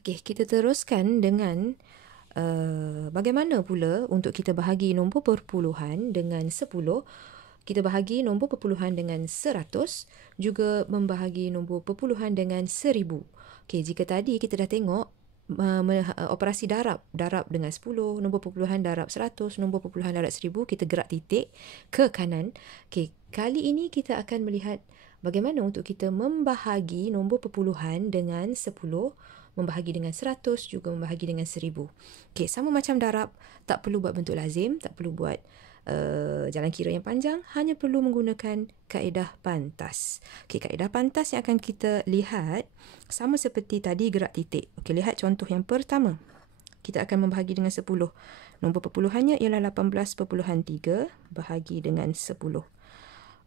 Okey, kita teruskan dengan bagaimana pula untuk kita bahagi nombor perpuluhan dengan 10, kita bahagi nombor perpuluhan dengan 100, juga membahagi nombor perpuluhan dengan 1000. Okey, jika tadi kita dah tengok operasi darab dengan 10, nombor perpuluhan darab 100, nombor perpuluhan darab 1000, kita gerak titik ke kanan. Okey, kali ini kita akan melihat bagaimana untuk kita membahagi nombor perpuluhan dengan 10, membahagi dengan 100, juga membahagi dengan 1000. Okey, sama macam darab, tak perlu buat bentuk lazim, tak perlu buat jalan kira yang panjang, hanya perlu menggunakan kaedah pantas. Okey, kaedah pantas yang akan kita lihat sama seperti tadi gerak titik. Okey, lihat contoh yang pertama. Kita akan membahagi dengan 10. Nombor perpuluhannya ialah 18.3 bahagi dengan 10.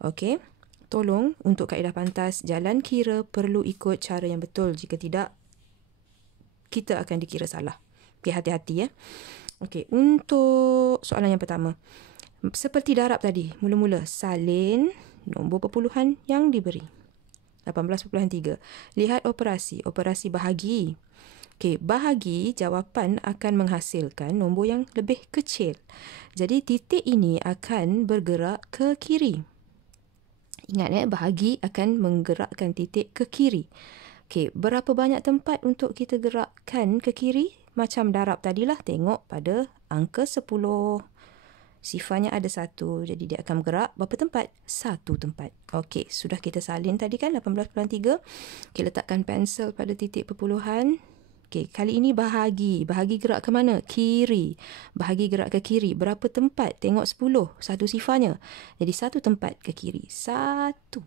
Okey, tolong untuk kaedah pantas, jalan kira perlu ikut cara yang betul. Jika tidak, kita akan dikira salah. Okey, hati-hati ya. Okey, untuk soalan yang pertama. Seperti darab tadi, mula-mula salin nombor perpuluhan yang diberi. 18.3. Lihat operasi bahagi. Okey, bahagi jawapan akan menghasilkan nombor yang lebih kecil. Jadi titik ini akan bergerak ke kiri. Ingat ya, bahagi akan menggerakkan titik ke kiri. Okey, berapa banyak tempat untuk kita gerakkan ke kiri? Macam darab tadilah, tengok pada angka 10. Sifarnya ada 1, jadi dia akan bergerak berapa tempat? 1 tempat. Okey, sudah kita salin tadi kan 18.3. Okey, letakkan pensel pada titik perpuluhan. Okey, kali ini bahagi. Bahagi gerak ke mana? Kiri. Bahagi gerak ke kiri. Berapa tempat? Tengok 10. 1 sifarnya. Jadi 1 tempat ke kiri. 1.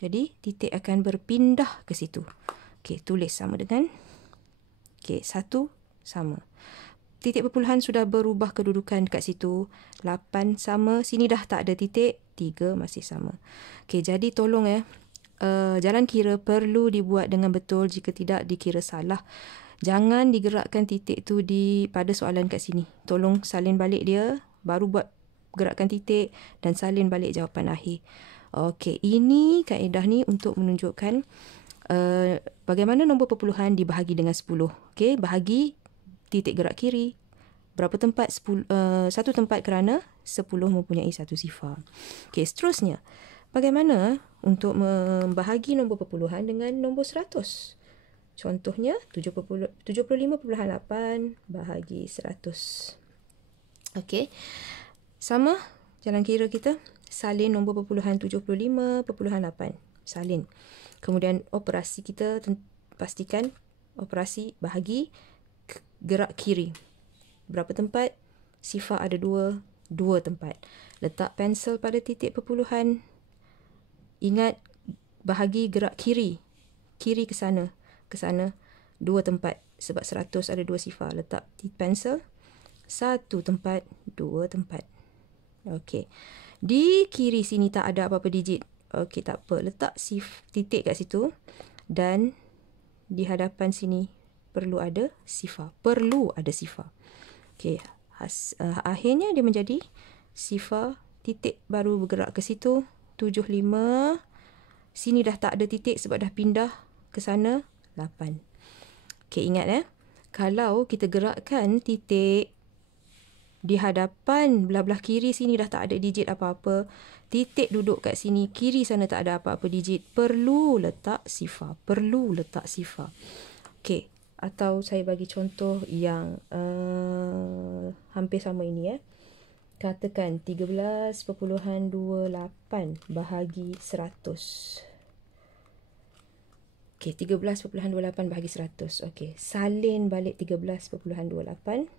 Jadi titik akan berpindah ke situ. Okey, tulis sama dengan. Okey, 1 sama. Titik perpuluhan sudah berubah kedudukan kat situ. 8 sama. Sini dah tak ada titik. 3 masih sama. Okey, jadi tolong ya. Jalan kira perlu dibuat dengan betul, jika tidak dikira salah. Jangan digerakkan titik tu pada soalan kat sini. Tolong salin balik dia, baru buat gerakkan titik dan salin balik jawapan akhir. Okey, ini kaedah ni untuk menunjukkan bagaimana nombor perpuluhan dibahagi dengan 10. Okey, bahagi titik gerak kiri. Berapa tempat? 1 tempat kerana 10 mempunyai 1 sifar. Okey, seterusnya. Bagaimana untuk membahagi nombor perpuluhan dengan nombor 100? Contohnya 75.8 bahagi 100. Okey. Sama jalan kira kita. Salin nombor perpuluhan 75.8. Salin. Kemudian operasi kita pastikan operasi bahagi gerak kiri. Berapa tempat? Sifar ada 2 tempat. Letak pensel pada titik perpuluhan. Ingat, bahagi gerak kiri. Kiri ke sana. 2 tempat. Sebab 100 ada 2 sifar. Letak pensel. 1 tempat, 2 tempat. Okey. Di kiri sini tak ada apa-apa digit. Okey, tak apa. Letak titik kat situ. Dan di hadapan sini perlu ada sifar. Okey. Akhirnya dia menjadi sifar. Titik baru bergerak ke situ. 75. Sini dah tak ada titik sebab dah pindah ke sana. 8. Okey, ingat ya. Kalau kita gerakkan titik di hadapan belah-belah kiri sini dah tak ada digit apa-apa. Titik duduk kat sini. Kiri sana tak ada apa-apa digit. Perlu letak sifar. Okey. Atau saya bagi contoh yang hampir sama ini ya. Katakan 13.28 bahagi 100. Okey, 13.28 bahagi 100. Okey, salin balik 13.28.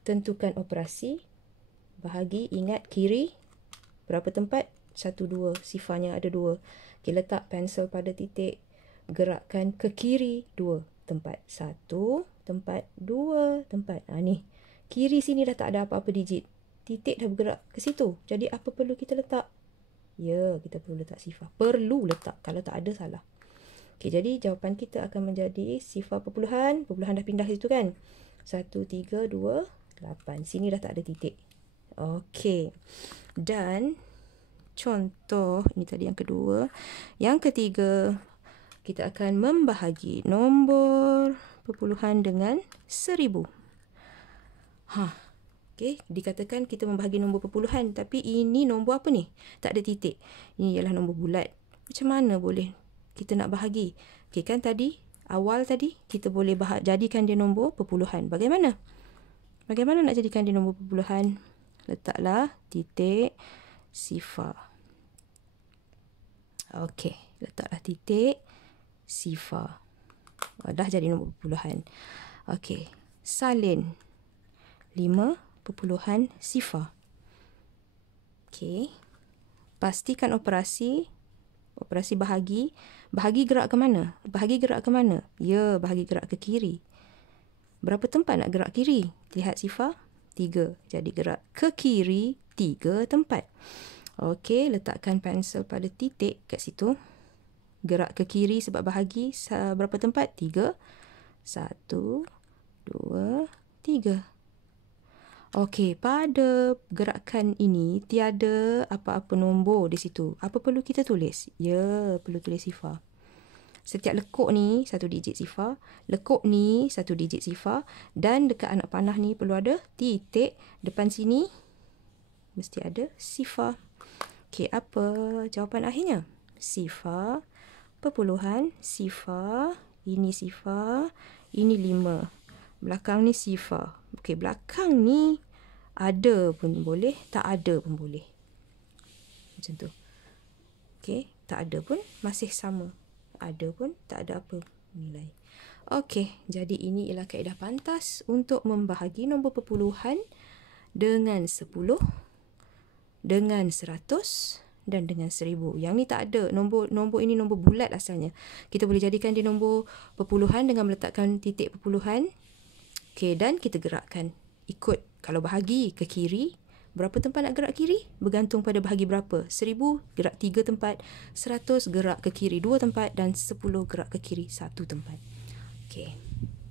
Tentukan operasi. Bahagi, ingat kiri. Berapa tempat? 1, 2. Sifarnya ada 2. Okey, letak pensel pada titik. Gerakkan ke kiri 2 tempat. 1 tempat, 2 tempat. Ni. Kiri sini dah tak ada apa-apa digit. Titik dah bergerak ke situ. Jadi apa perlu kita letak? Ya, kita perlu letak sifar. Perlu letak. Kalau tak ada, salah. Okey, jadi jawapan kita akan menjadi sifar perpuluhan. Perpuluhan dah pindah situ kan? 1, 3, 2, 8. Sini dah tak ada titik. Okey. Dan contoh, ini tadi yang kedua. Yang ketiga, kita akan membahagi nombor perpuluhan dengan 1000. Okey, dikatakan kita membahagi nombor perpuluhan, tapi ini nombor apa ni? Tak ada titik. Ini ialah nombor bulat. Macam mana boleh kita nak bahagi? Okey, kan awal tadi kita boleh jadikan dia nombor perpuluhan. Bagaimana? Bagaimana nak jadikan dia nombor perpuluhan? Letaklah titik sifar. Okey, letaklah titik sifar. Dah jadi nombor perpuluhan. Okey, salin 5 perpuluhan sifar. Okey. Pastikan operasi bahagi. Bahagi gerak ke mana? Bahagi gerak ke mana? Ya, bahagi gerak ke kiri. Berapa tempat nak gerak kiri? Lihat sifar 3. Jadi gerak ke kiri 3 tempat. Okey, letakkan pensel pada titik kat situ. Gerak ke kiri sebab bahagi berapa tempat? 3. 1, 2, 3. Okey, pada gerakan ini tiada apa-apa nombor di situ. Apa perlu kita tulis? Ya, perlu tulis sifar. Setiap lekuk ni 1 digit sifar, lekuk ni 1 digit sifar, dan dekat anak panah ni perlu ada titik. Depan sini mesti ada sifar. Okey, apa jawapan akhirnya? Sifar, perpuluhan, sifar, ini sifar, ini 5. Belakang ni sifar. Okey, belakang ni ada pun boleh, tak ada pun boleh. Macam tu. Okey, tak ada pun masih sama. Ada pun tak ada apa nilai. Okey, jadi ini ialah kaedah pantas untuk membahagi nombor perpuluhan dengan 10, dengan 100 dan dengan 1000. Yang ni tak ada. Nombor ini nombor bulat asalnya. Kita boleh jadikan dia nombor perpuluhan dengan meletakkan titik perpuluhan. Okey, dan kita gerakkan ikut. Kalau bahagi ke kiri, berapa tempat nak gerak kiri? Bergantung pada bahagi berapa. 1000 gerak 3 tempat, 100 gerak ke kiri 2 tempat, dan 10 gerak ke kiri 1 tempat. Okey.